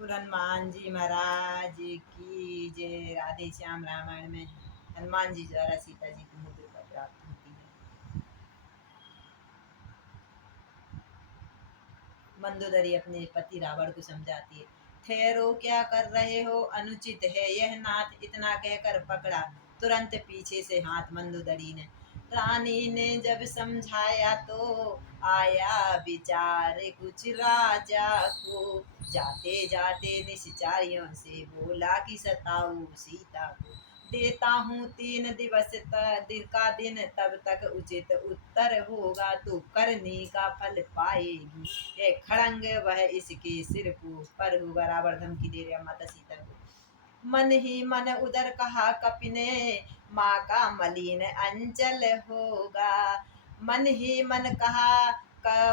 बोल हनुमान जी महाराज की जय। राधे श्याम रामायण में हनुमान जी द्वारा सीता जी की मुद्रिका प्राप्त होती है। मंदोदरी अपने पति रावण को समझाती है। ठहरो, क्या कर रहे हो, अनुचित है यह नाथ। इतना कहकर पकड़ा तुरंत पीछे से हाथ मंदोदरी ने। रानी ने जब समझाया तो आया विचार कुछ राजा को। जाते जाते निश्चरियों से बोला कि सताऊ सीता को। देता हूँ 3 दिवस दिन का दिन, तब तक उचित उत्तर होगा तो करने का फल पाएगी। ये खड़ंग वह इसके सिर को पर होगा। रावण धमकी दे रहा माता सीता को। मन ही मन उधर कहा कपि ने, माँ का मलिन अंचल होगा। मन ही मन कहा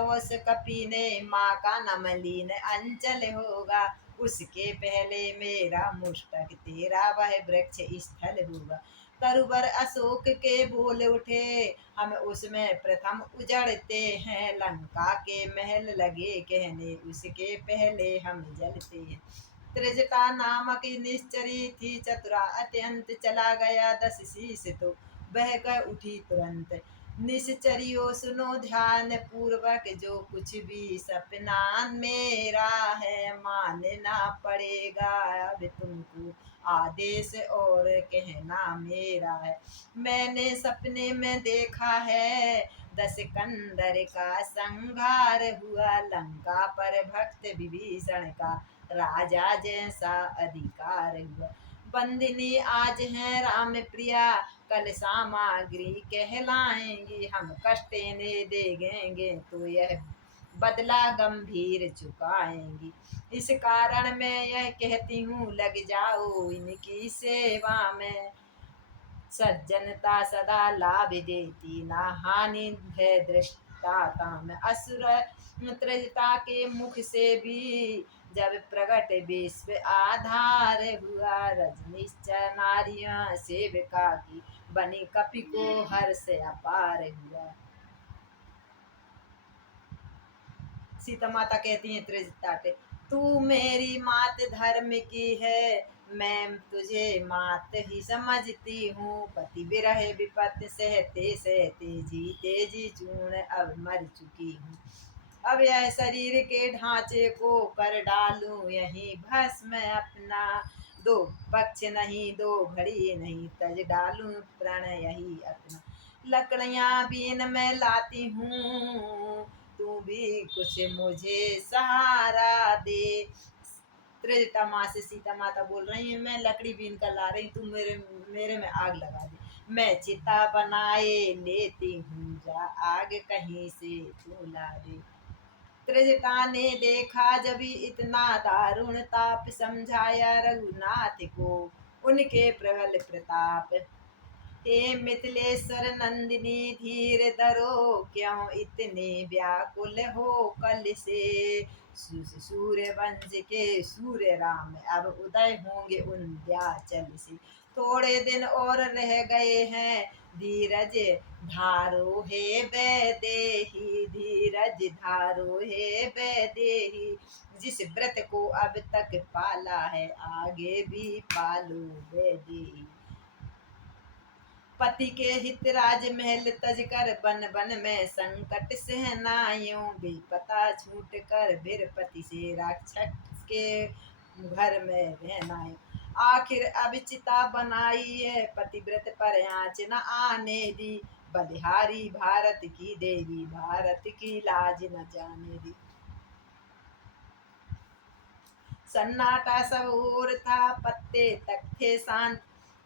उस कपि ने, माँ का न मलिन अंचल होगा। उसके पहले मेरा मुष्टक तेरा वह वृक्ष स्थल होगा। तरुवर अशोक के बोल उठे, हम उसमें प्रथम उजड़ते हैं। लंका के महल लगे कहने, उसके पहले हम जलते हैं। त्रिजटा नामक निश्चरी थी चतुरा अत्यंत, चला गया 10 शीश तो बह कर उठी तुरंत। निश्चरियो सुनो ध्यान पूर्वक, जो कुछ भी सपना मेरा है मानना पड़ेगा अब तुमको। आदेश और कहना मेरा है। मैंने सपने में देखा है 10 कंदर का संहार हुआ। लंका पर भक्त विभीषण का राजा जैसा अधिकार हुआ। बंदिनी आज है राम प्रिया, कल सामग्री कहलाएंगी। हम कष्ट इन्हें देंगे तो यह बदला गंभीर चुकाएंगी। इस कारण मैं यह कहती हूँ, लग जाओ इनकी सेवा में। सज्जनता सदा लाभ देती, ना हानि है दृष्टाता में। असुर त्रिजटा के मुख से भी जब प्रगट विश्व आधार हुआ। रजनीश्चर नारियां सेविका की बनी, कपि को हर्ष अपार हुआ। सीता माता कहती हैं त्रिजटा के, तू मेरी मात धर्म की है, मैं तुझे मात ही समझती हूँ। पति विरह विपत सहते सहते जीते जी चूर्ण अब मर चुकी हूँ। अब यह शरीर के ढांचे को कर डालूं यही भस्म अपना। 2 पक्ष नहीं 2 घड़ी नहीं, तज डालूं प्रण यही अपना। लकड़ियां बीन मैं लाती हूँ, तू भी कुछ मुझे सहारा दे। त्रिजटा माँ से सीता माता बोल रही है, मैं लकड़ी बीन कर ला रही, तू मेरे मेरे में आग लगा दे। मैं चिता बनाए लेती हूँ, जा आग कहीं से तू ला दे। त्रिजटा ने देखा जब इतना दारुण ताप, समझाया रघुनाथ को उनके प्रबल प्रताप। हे मिथिलेश्वर नंदिनी धीर धरो, क्यों इतने व्याकुल हो कल से। सूर्य वंश के सूर्य राम अब उदय होंगे उंध्याचल से। थोड़े दिन और रह गए हैं, धीरज धारो हे वैदेही। धीरज धारो हे वैदेही, जिस व्रत को अब तक पाला है आगे भी पालो वैदेही। पति के हित राजमहल तज कर, बन बन में संकट सहनायों। बेपता छूट कर वीरपति से, राक्षस के घर में रहनायो। आखिर अब चिता बनाई है, पतिव्रत पर आँच न आने दी। बलिहारी भारत की देवी, भारत की लाज न जाने दी। सन्नाटा सब ओर था, पत्ते तक थे शांत।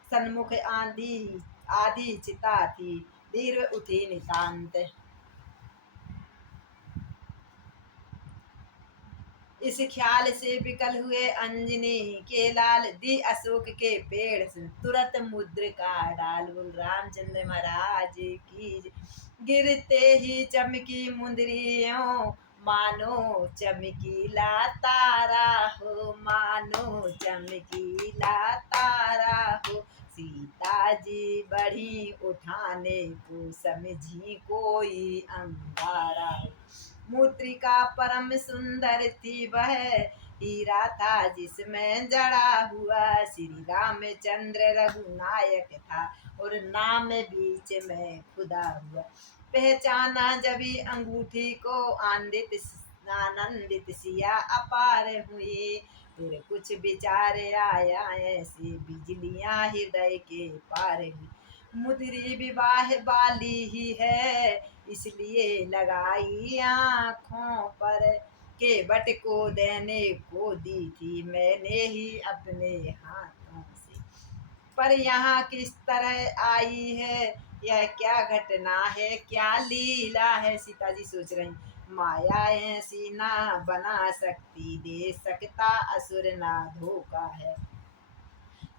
सन्मुख आंधी आधी चिता थी, धीर उठी नितांत। इस ख्याल से विकल हुए अंजनी के लाल, दी अशोक के पेड़ से तुरंत मुद्रिका डाल। बोल रामचंद्र महाराज की। गिरते ही चमकी मुंदरियों, मानो चमकीला तारा हो। मानो चमकीला तारा हो। सीता जी बढ़ी उठाने को, समझी कोई अंगारा हो। मूत्रिका परम सुंदर थी वह, हीरा था जिसमें जड़ा हुआ, श्री रामचंद्र रघुनायक था और नाम बीच में खुदा हुआ। पहचाना जभी अंगूठी को आनंदित सिया अपार हुई, फिर कुछ विचार आया ऐसे बिजलियां हृदय के पार हुई। मुद्री विवाह वाली ही है इसलिए लगाई आँखों पर, के बट को देने को दी थी मैंने ही अपने हाथों से। पर यहाँ किस तरह आई है यह क्या घटना है, क्या लीला है। सीता जी सोच रही, माया ऐसी ना बना सकती, दे सकता असुर ना धोखा है।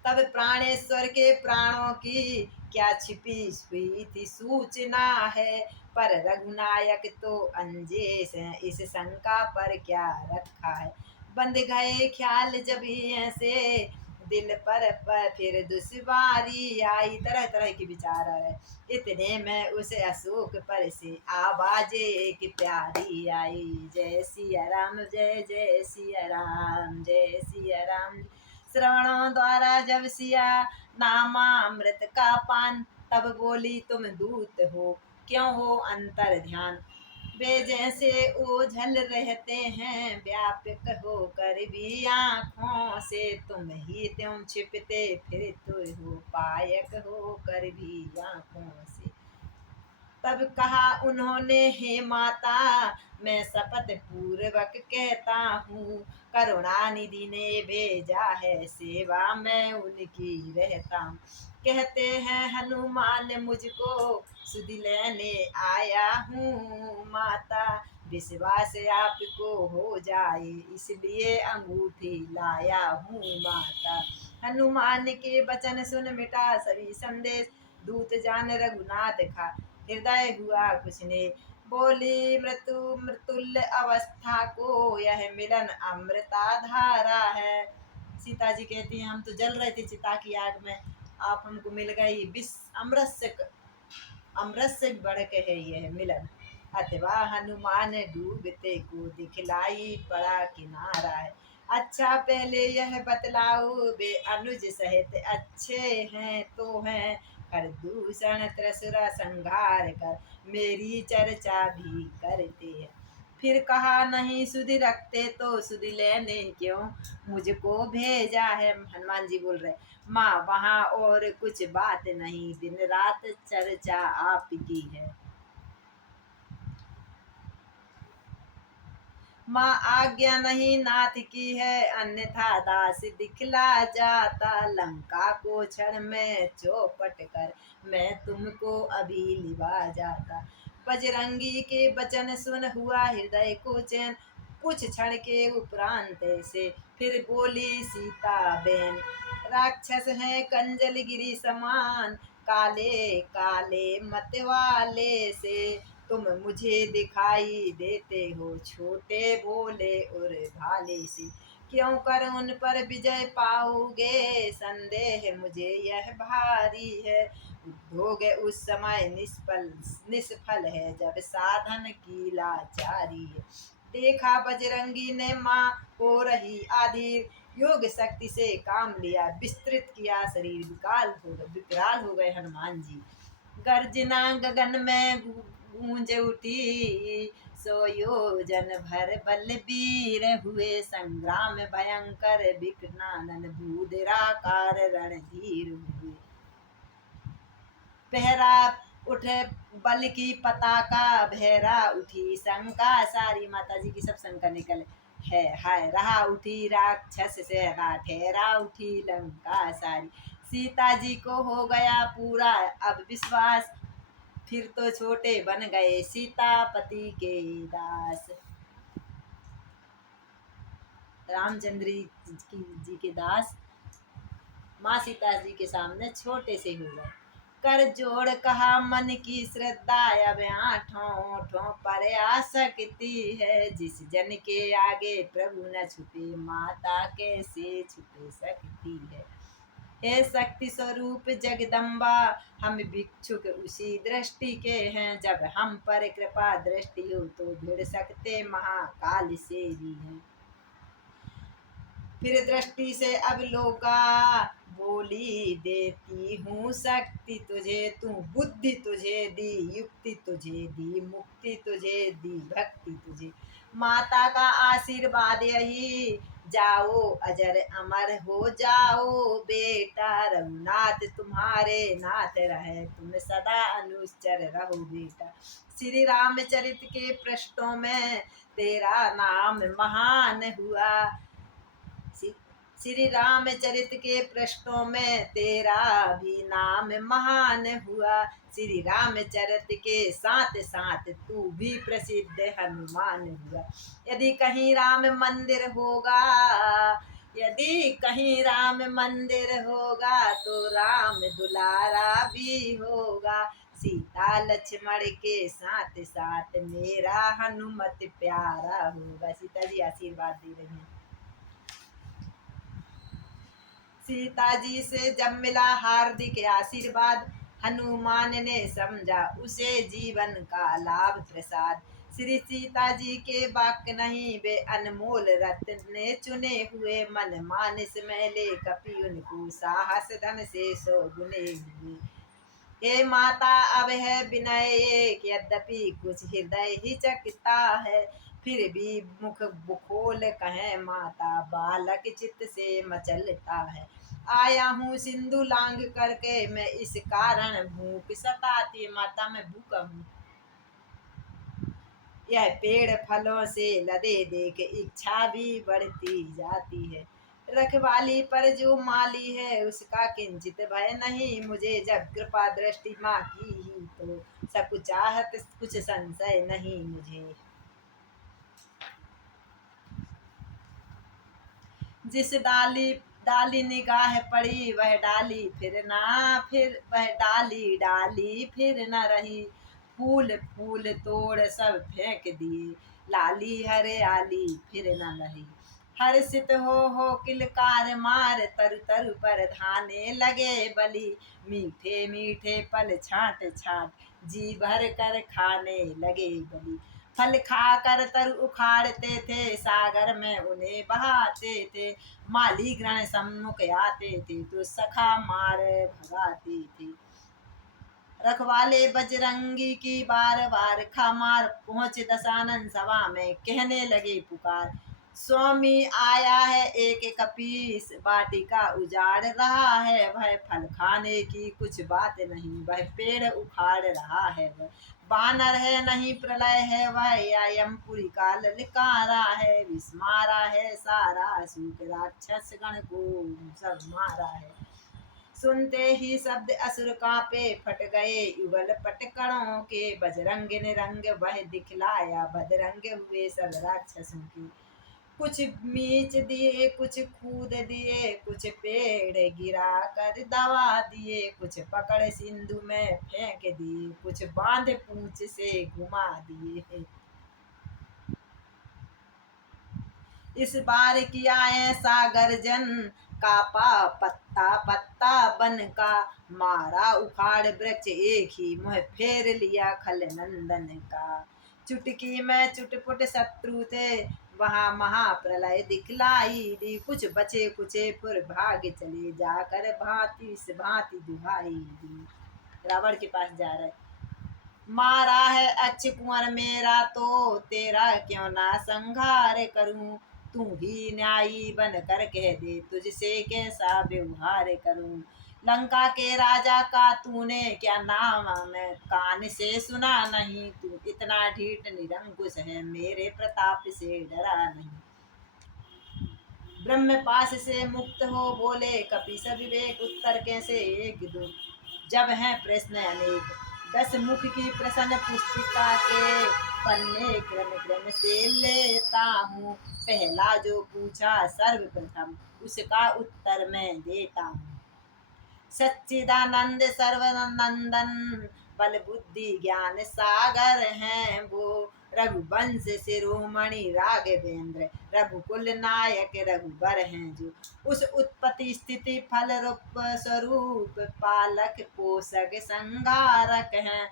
तब प्राणेश्वर के प्राणों की क्या छिपी हुई थी सूचना है, पर रघुनायक तो अंजेश है, इस शंका पर क्या रखा है। बंद गए ख्याल जब ही ऐसे दिल पर फिर दुश्वारी आई, तरह तरह के विचार आ रहे। इतने में उस अशोक पर से आवाज एक प्यारी आई, जय सिया राम जय जय सिया राम जय सिया राम। श्रवणों द्वारा जब सिया नामामृत का पान, तब बोली तुम दूत हो क्यों हो अंतर ध्यान। वे जैसे ओझल रहते हैं व्यापक होकर भी आँखों से, तुम ही त्यों छिपते फिरते हो पायक होकर भी आँखों से। तब कहा उन्होंने, हे माता मैं शपथ पूर्वक कहता हूँ, करुणा निधि ने भेजा है सेवा मैं उनकी रहता हूँ। कहते हैं हनुमान मुझको सुध लेने आया हूँ माता, विश्वास आपको हो जाए इसलिए अंगूठी लाया हूँ माता। हनुमान के वचन सुन मिटा सभी संदेश, दूत जान रघुनाथ का हृदय हुआ कुछ ने। बोली मृतुल्य अवस्था को यह मिलन अमृता धारा है। सीता जी कहती हैं हम तो जल रहे थे चिता की आग में, आप हमको मिल गई विष अमृत से बढ़ के है यह मिलन। अथवा हनुमान डूबते को दिखलाई पड़ा किनारा है। अच्छा पहले यह बतलाओ वे अनुज सहित अच्छे हैं तो हैं, कर दूषण त्रिसुरा संहार कर मेरी चर्चा भी करते हैं। फिर कहा नहीं सुध रखते तो सुध लेने क्यों मुझको भेजा है। हनुमान जी बोल रहे, माँ वहाँ और कुछ बात नहीं, दिन रात चर्चा आपकी है। माँ आज्ञा नहीं नाथ की है, अन्यथा दास दिखला जाता, लंका को क्षण में चौपट कर मैं तुमको अभी लिवा जाता। बजरंगी के वचन सुन हुआ हृदय को चैन, कुछ क्षण के उपरांत से फिर बोली सीता बेन। राक्षस है कंजल गिरी समान, काले काले मतवाले से, तुम मुझे दिखाई देते हो छोटे भोले और भाले से। क्यों कर उन पर विजय पाओगे संदेह मुझे यह भारी है, उद्योग उस समय निष्फल है जब साधन की लाचारी है। देखा बजरंगी ने माँ हो रही आधीर, योग शक्ति से काम लिया विस्तृत किया शरीर, विकराल हो गए हनुमान जी। गर्जना गगन में गूंज उठी, सो योजन भर बलबीर हुए, संग्राम भयंकर विकटानन भूधराकार रणधीर हुए। पहरा उठे बल की पताका, भैरा उठी शंका सारी। माता जी की सब शंका निकल है हाय रहा उठी राक्षस से ठहरा उठी लंका सारी। सीता जी को हो गया पूरा अब विश्वास, फिर तो छोटे बन गए सीतापति के दास। रामचंद्र जी के दास माँ सीता जी के सामने छोटे से हो गए। कर जोड़ कहा मन की श्रद्धा अब आठों ओठों पर आ सकती है, जिस जन के आगे प्रभु न छुपे माता कैसे छुपे सकती है। हे शक्ति स्वरूप जगदम्बा हम भिक्षुक उसी दृष्टि के हैं, जब हम पर कृपा दृष्टि हो तो भिड़ सकते महाकाल से भी हैं। फिर दृष्टि से अवलोका, बोली देती हूँ शक्ति तुझे, तू बुद्धि तुझे दी, युक्ति तुझे दी, मुक्ति तुझे दी, भक्ति तुझे। माता का आशीर्वाद यही, जाओ अजर अमर हो जाओ बेटा, रघुनाथ तुम्हारे नाथ रहे, तुम सदा अनुचर रहो बेटा। श्री रामचरित के पृष्ठों में तेरा नाम महान हुआ, श्री रामचरित के पृष्ठों में तेरा भी नाम महान हुआ, श्री रामचरित के साथ साथ तू भी प्रसिद्ध हनुमान हुआ। यदि कहीं राम मंदिर होगा, यदि कहीं राम मंदिर होगा, तो राम दुलारा भी होगा, सीता लक्ष्मण के साथ साथ मेरा हनुमत प्यारा होगा। सीता जी आशीर्वाद दे रही हैं। सीता जी से जब मिला हार्दिक आशीर्वाद, हनुमान ने समझा उसे जीवन का लाभ प्रसाद। श्री सीता जी के वाक्य नहीं, वे अनमोल रत्न चुने हुए, मन मानस में ले कपि उनको, साहस धन से 100 गुने हुए। हे माता अब है विनय एक, यद्यपि कुछ हृदय हिचकता है, फिर भी मुख बुखोल कहे माता, बालक चित्त से मचलता है। आया हूँ सिंधु लांग करके, मैं इस कारण भूख सताती, माता मैं भूखा हूँ। यह पेड़ फलों से लदे देख इच्छा भी बढ़ती जाती है, रखवाली पर जो माली है उसका किंचित भय नहीं, मुझे जब कृपा दृष्टि माँ की ही तो सकुचाहत कुछ संशय नहीं मुझे। जिस डाली डाली निगाह पड़ी, वह डाली फिर ना रही, फूल फूल तोड़ सब फेंक दिए, लाली हरियाली फिर न रही। हर्षित हो किलकार मार, तरु तरु पर धाने लगे बलि, मीठे मीठे फल छांट छांट, जी भर कर खाने लगे बलि। फल खाकर तरु उखाड़ते थे, सागर में उन्हें बहाते थे, माली ग्रहण सम्मुख आते थे, तो सखा मार भगाते थे। रखवाले बजरंगी की बार बार खमार, पहुँचे दशानन सभा में कहने लगे पुकार, स्वामी आया है एक कपीस, वाटिका उजाड़ रहा है, वह फल खाने की कुछ बात नहीं, वह पेड़ उखाड़ रहा है, वह बानर है नहीं प्रलय है, वह या यमपुरी का ललकारा है, विस्मारा है सारा सूख, राक्षस गण को सब मारा है। सुनते ही शब्द असुर कांपे, फट गए युगल पटकड़ों के, बजरंग ने रंग वह दिखलाया, बदरंग हुए सब राक्षसों के। कुछ मीच दिए कुछ कूद दिए, कुछ पेड़ गिरा कर दबा दिए, कुछ पकड़ सिंधु में फेंक दिए, कुछ बांध पूंछ से घुमा दिए। इस बार किया ऐसा गर्जन, कापा पत्ता पत्ता बन का, मारा उखाड़ वृक्ष एक ही, मुँह फेर लिया खल नंदन का। चुटकी में चुटपुट शत्रु थे, वहाँ महाप्रलय दिखलाई दी, कुछ बचे कुचे पुर भाग चले, जाकर भांति भांति दुहाई दी। रावण के पास जा रहे, मारा है अच्छ कुंवर मेरा तो, तेरा क्यों ना संहार करूं, तू ही न्यायी बन कर कह दे, तुझसे कैसा व्यवहार करूं। लंका के राजा का तूने क्या नाम मैं कान से सुना नहीं, तू इतना ढीठ निरंकुश है, मेरे प्रताप से डरा नहीं। ब्रह्म पास से मुक्त हो बोले कपि, विवेक उत्तर कैसे एक दो, जब है प्रश्न अनेक, 10 मुख की प्रश्न पुस्तिका के, पन्ने क्रम क्रम से लेता हूँ, पहला जो पूछा सर्वप्रथम, उसका उत्तर मैं देता हूँ। सच्चिदानंद सर्वनंदन, बल बुद्धि ज्ञान सागर हैं वो, रघुवंश शिरोमणि राघवेंद्र, रघुकुल नायक रघुबर हैं जो, उस उत्पत्ति स्थिति फल रूप स्वरूप, पालक पोषक संहारक हैं,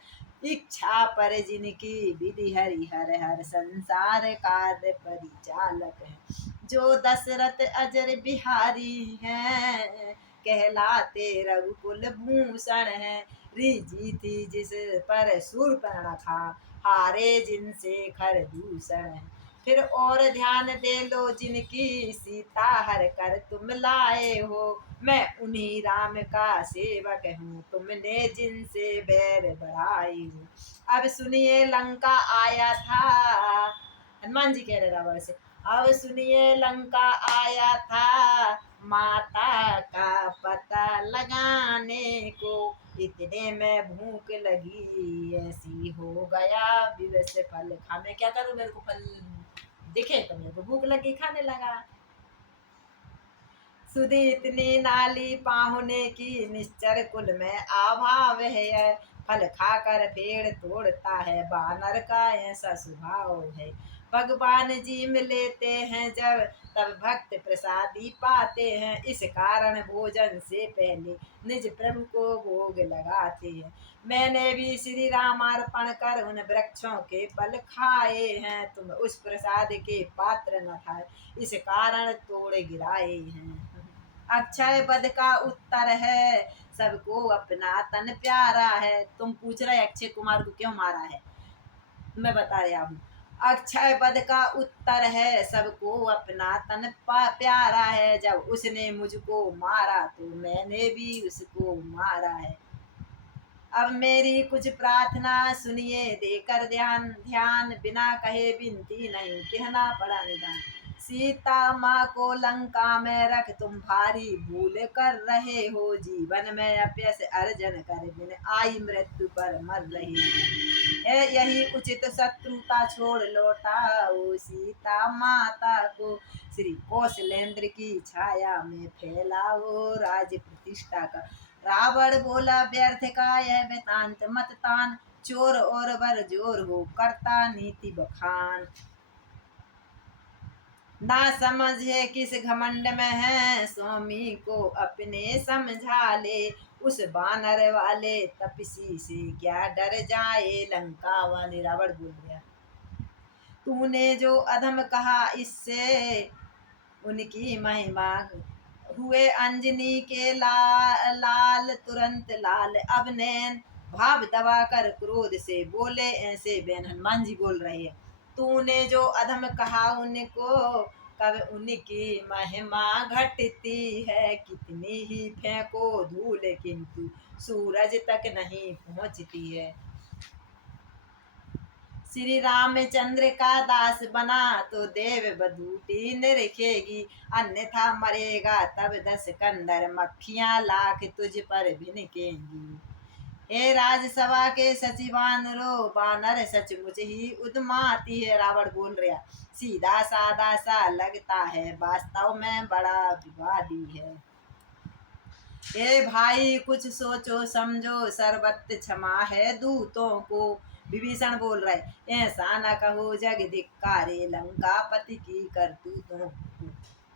इच्छा पर जिनकी विधि हरि हर हर संसार कार्य परिचालक है। जो दशरथ अजर बिहारी हैं, कहलाते रघुकुल भूषण है। रीझी थी जिस पर शूर्पणखा, हारे जिनसे खर दूषण है। फिर और ध्यान दे लो जिनकी सीता हर कर तुम लाए हो, मैं उन्हीं राम का सेवक हूँ, तुमने जिनसे बैर बढ़ाए हो। अब सुनिए लंका आया था, हनुमान जी कह रहे रावण से, अब सुनिए लंका आया था, माता का पता लगाने को, इतने में भूख लगी ऐसी हो गया विवश फल खा। मैं क्या करूं, मेरे को फल दिखे तो मेरे को भूख लगी, खाने लगा। सुधी इतनी नाली पाहुने की, निश्चर कुल में अभाव है। फल खाकर पेड़ तोड़ता है, बानर का ऐसा स्वभाव है। भगवान जी में लेते हैं जब, तब भक्त प्रसादी पाते हैं। इस कारण भोजन से पहले निज प्रभु को भोग लगाते हैं। मैंने भी श्री रामार्पण कर उन वृक्षों के फल खाए हैं, तुम उस प्रसाद के पात्र न था, इस कारण तोड़ गिराए हैं। अक्षय वध का उत्तर है, सबको अपना तन प्यारा है। तुम पूछ रहे अक्षय कुमार को क्यों मारा है, मैं बता रहा हूँ। अक्षय वध का उत्तर है, सबको अपना तन प्यारा है। जब उसने मुझको मारा तो मैंने भी उसको मारा है। अब मेरी कुछ प्रार्थना सुनिए देकर ध्यान, ध्यान बिना कहे विनती नहीं कहना पड़ा निदान। सीता माँ को लंका में रख तुम भारी भूल कर रहे हो, जीवन में अपयश अर्जन कर बिन आई मृत्यु पर मर रहे हो। यही उचित शत्रुता छोड़ लौटाओ सीता माता को, श्री कौशलेंद्र की छाया में फैलाओ राज प्रतिष्ठा का। रावण बोला व्यर्थ का यह वृतांत मत तान, चोर और बर जोर हो करता नीति बखान। ना समझे किस घमंड में है, स्वामी को अपने समझा ले। उस बानर वाले तपसी से क्या डर जाए लंका वाले, रावण बोल गया। तूने जो अधम कहा इससे उनकी महिमा, हुए अंजनी के लाल तुरंत लाल। अब नैन भाव दबा कर क्रोध से बोले ऐसे बैन, हनुमान जी बोल रहे हैं। तूने जो अधम कहा उनको, कब उनकी महिमा घटती है। कितनी ही फेंको धूल किंतु सूरज तक नहीं पहुंचती है। श्री रामचंद्र का दास बना तो देव बधूटी निरखेगी, अन्यथा मरेगा तब 10 कंदर, मक्खियां लाख तुझ पर भिनकेंगी। हे राजसभा के सचिवान रो, बानर सचमुच ही उद्माती है, रावण बोल रहा। सीधा साधा सा लगता है, वास्तव में बड़ा विवादी है। हे भाई कुछ सोचो समझो, सर्वत्र क्षमा है दूतों को। विभीषण बोल रहे ऐसा न कहो जग धिक्कारे, लंकापति की करतूतों को।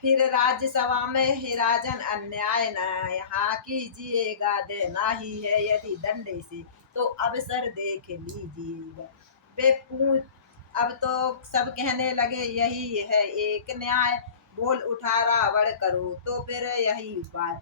फिर राज्यसभा में हे राजन अन्याय न यहाँ कीजिएगा, देना ही है यदि दंड से तो अवसर देख लीजिएगा। वे पूछ अब तो सब कहने लगे यही है एक न्याय, बोल उठा रावण करो तो फिर यही उपाय।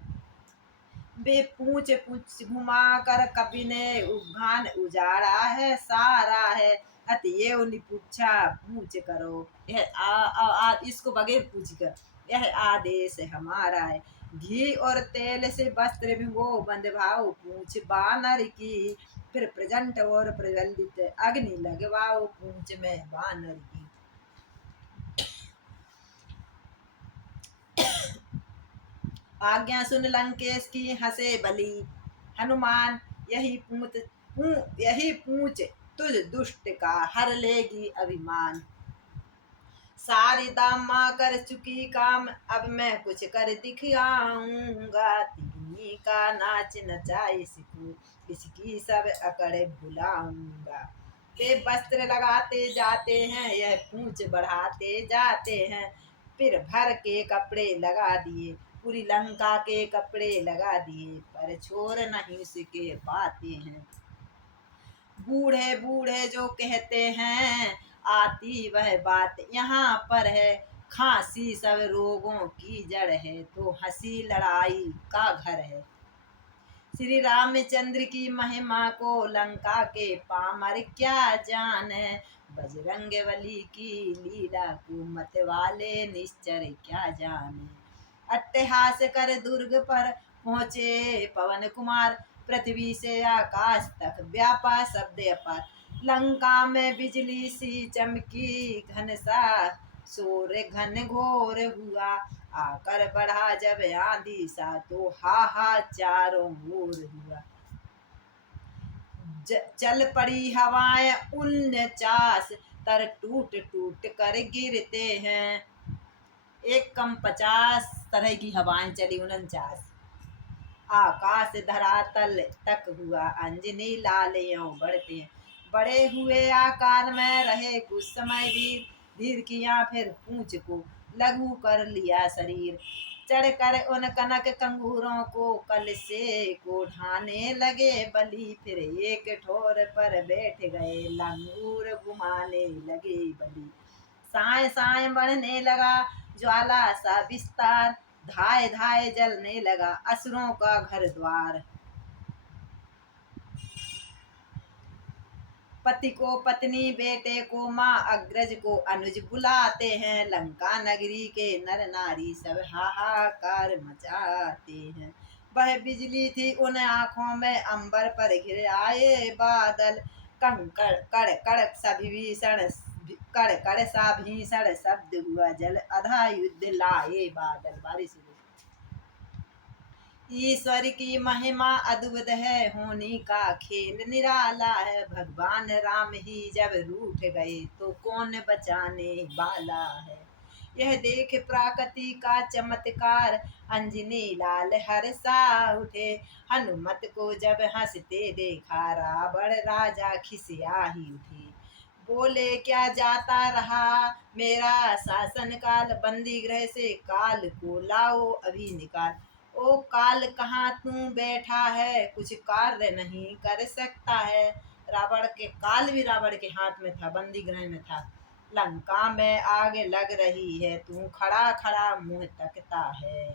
वे पूछ पूछ घुमा कर कपि ने उद्घान उजाड़ा है सारा है, अतएव निपुच्छा पूछ करो यह इसको बगैर पूछ कर, यह आदेश हमारा है। घी और तेल से वस्त्र भिगो बंधवाओ पूछ बानर की, फिर प्रजंट और प्रज्वलित अग्नि लगवाओ पूछ में बानर की। आज्ञा सुन लंकेश की हंसे बली, हनुमान यही पूछ तुझ दुष्ट का हर लेगी अभिमान। सारी दामा कर चुकी काम, अब मैं कुछ कर दिखाऊंगा। तिगनी का नाच नचाए सिखो, इसकी सब अकड़ बुलाऊंगा। वे वस्त्र लगाते जाते हैं, यह पूंछ बढ़ाते जाते हैं। फिर भर के कपड़े लगा दिए, पूरी लंका के कपड़े लगा दिए, पर छोर नहीं उसके पाते हैं। बूढ़े बूढ़े जो कहते हैं आती वह बात यहाँ पर है, खांसी सब रोगों की जड़ है, तो हंसी लड़ाई का घर है। श्री रामचंद्र की महिमा को लंका के पामर क्या जाने, बजरंग बली की लीला को मत वाले निश्चर क्या जाने। अट्टहास कर दुर्ग पर पहुँचे पवन कुमार, पृथ्वी से आकाश तक व्यापा शब्द अपार। लंका में बिजली सी चमकी, घन सा शोर घन घोर हुआ, आकर बढ़ा जब आंधी सा, तो हा चारों ओर हुआ। चल पड़ी हवाएं 49, तर टूट टूट कर गिरते हैं। एक कम 50 तरह की हवाएं चली 49। आकाश धरातल तक हुआ अंजनी लाल यों बढ़ते हैं। बड़े हुए आकार में रहे कुछ समय वीर, धीर किया फिर पूंछ को लघु कर लिया शरीर। चढ़कर उन कनक कंगूरों को कल से को ढाने लगे बली, फिर एक ठोर पर बैठ गए लंगूर घुमाने लगे बली। साए साए बढ़ने लगा ज्वाला सा विस्तार, धाए धाए जलने लगा असुरों का घर द्वार। पति को पत्नी, बेटे को माँ, अग्रज को अनुज बुलाते हैं। लंका नगरी के नर नारी सब हाहाकार मचाते हैं। वह बिजली थी उन आँखों में, अंबर पर घिर आए बादल। कंकड़ कड़ कड़ सभी भीषण, कड़ कड़ सा भीषण शब्द हुआ, जल अधा युद्ध लाए बादल। बारिश हुई। ईश्वर की महिमा अद्भुत है, होनी का खेल निराला है। भगवान राम ही जब रूठ गए, तो कौन बचाने वाला है। यह देख प्रकृति का चमत्कार, अंजनी लाल हर्षा उठे। हनुमत को जब हंसते देखा, रावण राजा खिसिया ही उठे। बोले क्या जाता रहा मेरा शासन काल, बंदी गृह से काल को लाओ अभी निकाल। ओ काल कहाँ तू बैठा है, कुछ कार्य नहीं कर सकता है। रावण के काल भी रावण के हाथ में था, बंदी गृह में था। लंका में आग लग रही है, तू खड़ा खड़ा मुंह तकता है।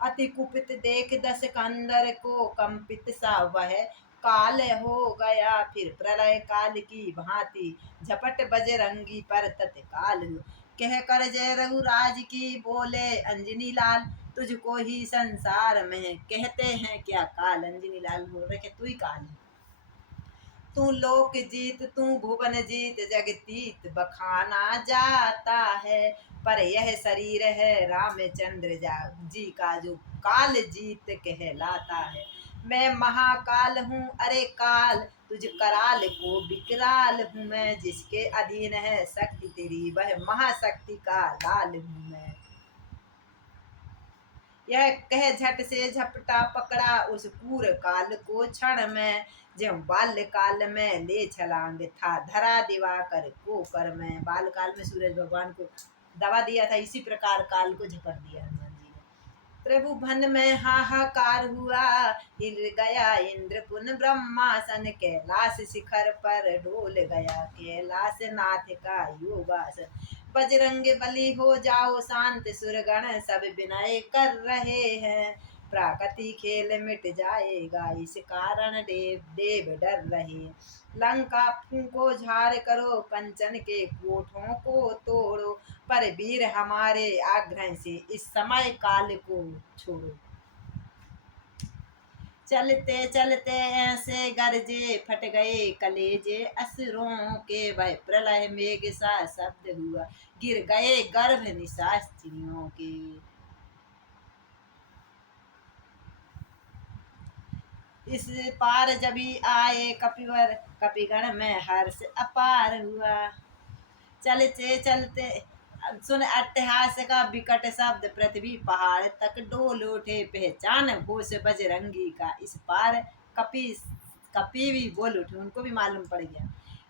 अति कुपित देख दस कंदर को, कंपित सा वह काल हो गया। फिर प्रलय काल की भांति, झपट बजरंगी पर तत्काल। कह कर जय रघुराज की बोले अंजनी लाल, तुझको ही संसार में कहते हैं क्या काल। अंजनी लाल बोल रहे कि तू ही काल है। तू लोक जीत, तू भुवन जीत, जगतीत बखाना जाता है। पर यह शरीर है रामचंद्र जी का, जो काल जीत कहलाता है। मैं महाकाल हूँ, अरे काल तुझ कराल को विकराल हूँ मैं। जिसके अधीन है शक्ति तेरी, वह महाशक्ति का लाल हूँ मैं। यह कह झट से झपटा पकड़ा उस पूर काल को क्षण में। ज्यों बाल्य काल में ले छलांग था, धरा दिवाकर को कर में। बाल काल में सूरज भगवान को दवा दिया था, इसी प्रकार काल को झपट दिया हनुमान जी ने। प्रभु भन में हाहाकार हुआ, हिल गया इंद्र पुन ब्रह्मासन। कैलाश शिखर पर डोल गया कैलाश नाथ का योगासन। बजरंग बली हो जाओ शांत, सुरगण सब विनय कर रहे हैं। प्राकृति खेल मिट जाएगा, इस कारण देव देव डर रहे। लंका फूंको झाड़ करो, कंचन के कोठों को तोड़ो। पर वीर हमारे आग्रह से इस समय काल को छोड़ो। चलते चलते ऐसे गरजे, फट गए कलेजे असुरों के। वह प्रलय मेघ सा शब्द हुआ, गिर गए गर्भ निशाचरियों के। इस पार जभी आए कपिवर, कपिगण में हर्ष अपार हुआ। चलते चलते सुन अट्टहास का विकट शब्द, पृथ्वी पहाड़ तक डोल उठे। पहचान घोष बजरंगी का, इस पार कपि कपि भी बोल उठे, उनको भी मालूम पड़ गया।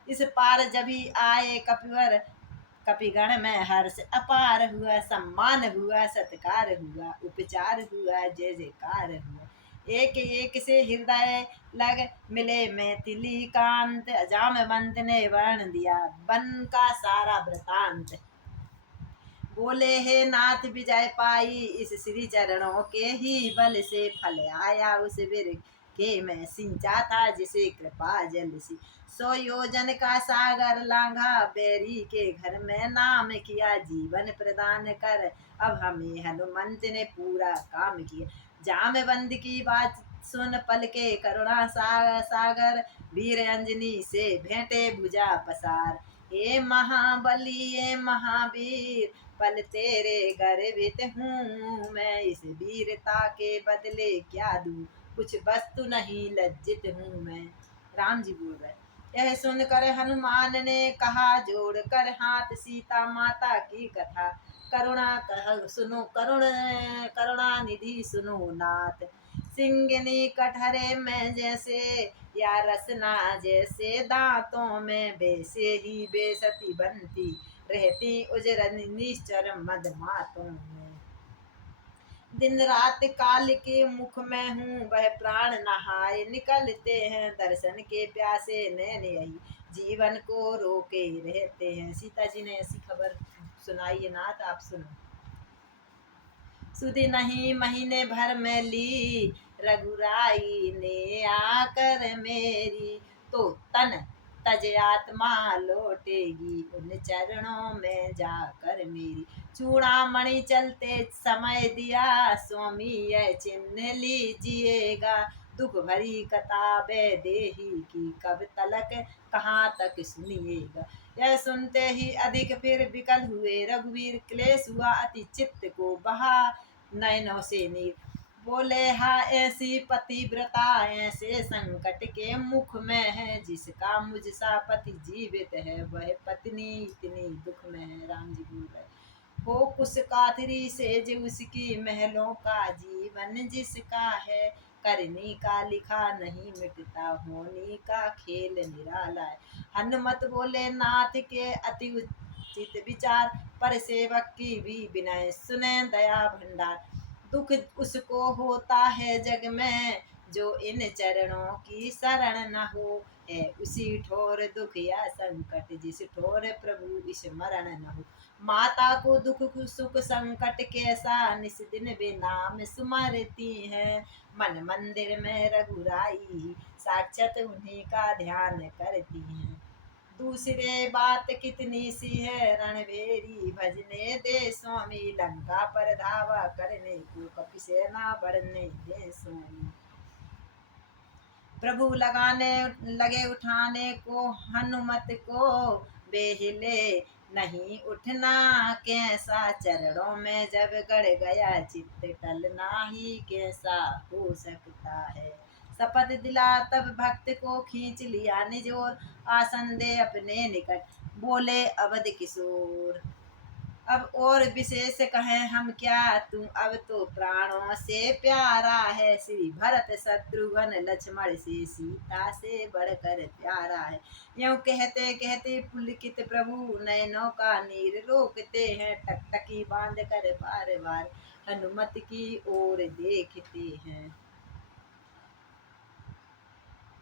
इस पार जभी आए कपिवर, कपिगण में हर्ष अपार हुआ। सम्मान हुआ, सत्कार हुआ, उपचार हुआ, जय जयकार हुआ। एक एक से हृदय लग मिले मैथिली कांत। जामवंत ने वर्ण दिया वन का सारा वृतांत। बोले हे नाथ विजय पाई इस श्री चरणों के ही बल से, फल आया उस वीर के मैं सिंचा था जिसे कृपा जल सी। 100 योजन का सागर लांघा बैरी के घर में, नाम किया जीवन प्रदान कर अब हमें हनुमंत ने पूरा काम किया। जामवंत की बात सुन पल के करुणा सागर, वीर अंजनी से भेंटे भुजा पसार। हे महाबली ये महावीर पल तेरे गर्वित हूँ मैं, इस वीरता के बदले क्या दूँ कुछ वस्तु नहीं लज्जित हूँ मैं। राम जी बोल रहे। यह सुनकर हनुमान ने कहा जोड़ कर हाथ, सीता माता की कथा करुणा कह सुनो करुणा निधि सुनो नाथ। सिंगनी कटहरे में जैसे या रसना जैसे, दांतों में वैसे ही बेसती बनती रहती उजरन निश्चर मद मातों में। दिन रात काल के मुख में हूँ वह प्राण नहाए, निकलते हैं दर्शन के प्यासे नैन यही जीवन को रोके रहते हैं। सीता जी ने ऐसी खबर सुनाई है नाथ, आप सुनो। सुधि नहीं महीने भर में ली रघुराई ने आकर मेरी, तो तन तज आत्मा लौटेगी उन चरणों में जाकर मेरी। चूड़ामणि चलते समय दिया स्वामी यह चिन्ह लीजिएगा, दुख भरी किताबें देही की कब तलक कहाँ तक सुनिएगा। यह सुनते ही अधिक फिर विकल हुए रघुवीर, क्लेश हुआ अति चित्त को बहा नयनों से नीर। बोले हा ऐसी पतिव्रता ऐसे संकट के मुख में है, जिसका मुझसा पति जीवित है वह पत्नी इतनी दुख में है। राम जी बोल रहे। हो कुछ कातरी से जो उसकी महलों का जीवन जिसका है, करनी का लिखा नहीं मिटता होनी का खेल निराला है। हनुमत बोले नाथ के अति उचित विचार, पर सेवक की भी विनय सुने दया भंडार। दुख उसको होता है जग में जो इन चरणों की शरण न हो, है उसी ठोर दुख या संकट जिस ठोर प्रभु स्मरण न हो। माता को दुख सुख संकट कैसा निस दिन वे नाम सुमरती है, मन मंदिर में रघुराई साक्षात उन्हीं का ध्यान करती हैं। दूसरे बात कितनी सी है रणभेरी भजने दे स्वामी, लंका पर धावा करने को कपि सेना बढ़ने दे स्वामी। प्रभु लगाने लगे उठाने को हनुमत को, बेहिले नहीं उठना कैसा चरणों में जब गड़ गया चित्त टलना ही कैसा हो सकता है। शपथ दिला तब भक्त को खींच लिया निज ओर, आसन दे अपने निकट बोले अवध किशोर। अब और विशेष कहें हम क्या तू अब तो प्राणों से प्यारा है, श्री भरत शत्रुघ्न लक्ष्मण से सीता से बढ़कर प्यारा है। यूं कहते कहते पुलकित प्रभु नयनों का नीर रोकते हैं, टकटकी बांध कर बार बार हनुमत की ओर देखते हैं।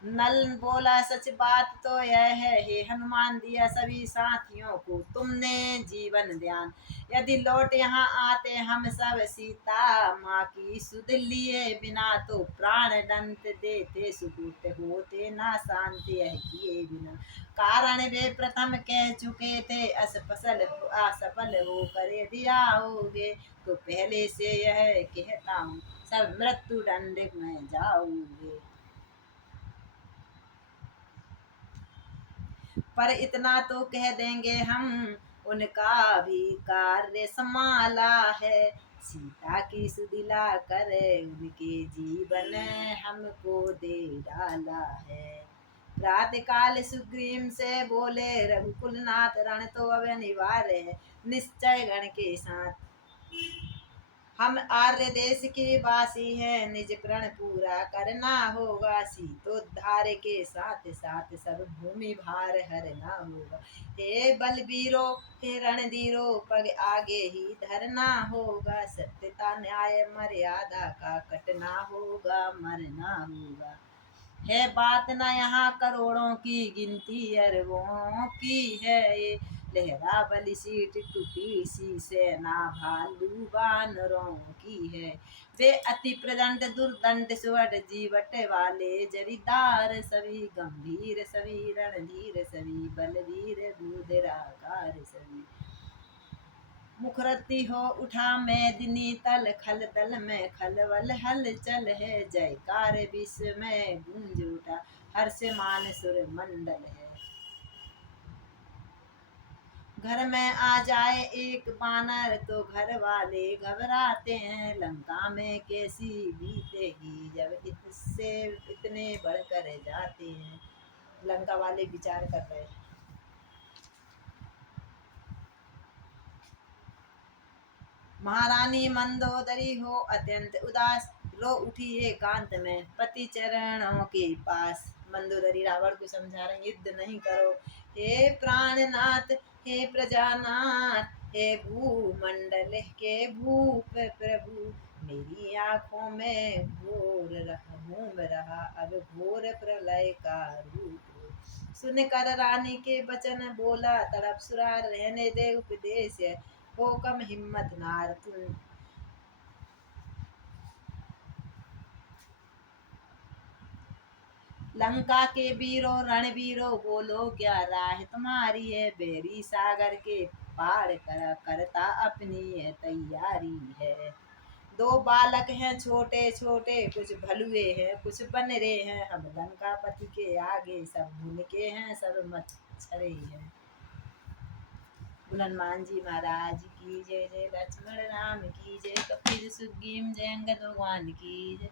नल बोला सच बात तो यह है हे हनुमान, दिया सभी साथियों को तुमने जीवन ध्यान। यदि लौट यहाँ आते हम सब सीता माँ की सुध लिए बिना, तो प्राण दंत देते सुकूत होते ना शांति यह किए बिना। कारण वे प्रथम कह चुके थे असफल हो कर दिया होगे, तो पहले से यह कहता हूँ सब मृत्यु दंड में जाओगे। पर इतना तो कह देंगे हम उनका भी कार्य संभाला है, सीता की सुदिला कर उनके जीवन हमको दे डाला है। प्रातः काल सुग्रीव से बोले रघुकुल नाथ, रण तो अब अनिवार्य है निश्चय गण के साथ। हम आर्य देश के वासी हैं निज प्रण पूरा करना होगा, सीतोद्धार के साथ साथ सब भूमि भार हरना होगा। हे बलबीरो हे रणधीरो पग आगे ही धरना होगा, सत्यता न्याय मर्यादा का कटना होगा मरना होगा। है बात न यहाँ करोड़ों की गिनती अरबों की है ये, लहरा बलि सीट टूटी सी सेना भालू वानरों की है। वे अति प्रदंड दुर्दंड सुवर्ण जीवट वाले जरीदार सभी गंभीर सभी रणधीर सभी बलवीर भूधराकार सभी। मुखरती हो उठा मेदिनी तल खल दल में खलबल हल चल है जयकार विश्व में गूंज उठा हर्ष मान सुर मंडल है। घर में आ जाए एक बानर तो घर वाले घबराते हैं, लंका में कैसी बीतेगी जब इससे इतने बढ़कर जाते हैं। लंका वाले विचार कर रहे हैं। महारानी मंदोदरी हो अत्यंत उदास, रो उठी एकांत में पति चरणों के पास। मंदोदरी रावण को समझा रहे युद्ध नहीं करो, हे प्राणनाथ हे प्रजानाथ हे भूमंडल के भूप प्रभु। मेरी आंखों में घूम रहा अब घोर प्रलय का रूप। सुनकर रानी के वचन बोला तड़प सुरा रहने दे उपदेश, हो कम हिम्मत नार तुम। लंका के वीरों रणवीरों बोलो क्या राह तुम्हारी है, बेरी सागर के पार करता अपनी है तैयारी है। दो बालक हैं छोटे छोटे कुछ भलुए हैं कुछ बनरे हैं, हम लंकापति के आगे सब भूनके हैं सब मच्छरे हैं। हनुमान जी महाराज की जय, जय लक्ष्मण राम की जय, कपिल सुग्रीव जय अंगद भगवान की जय।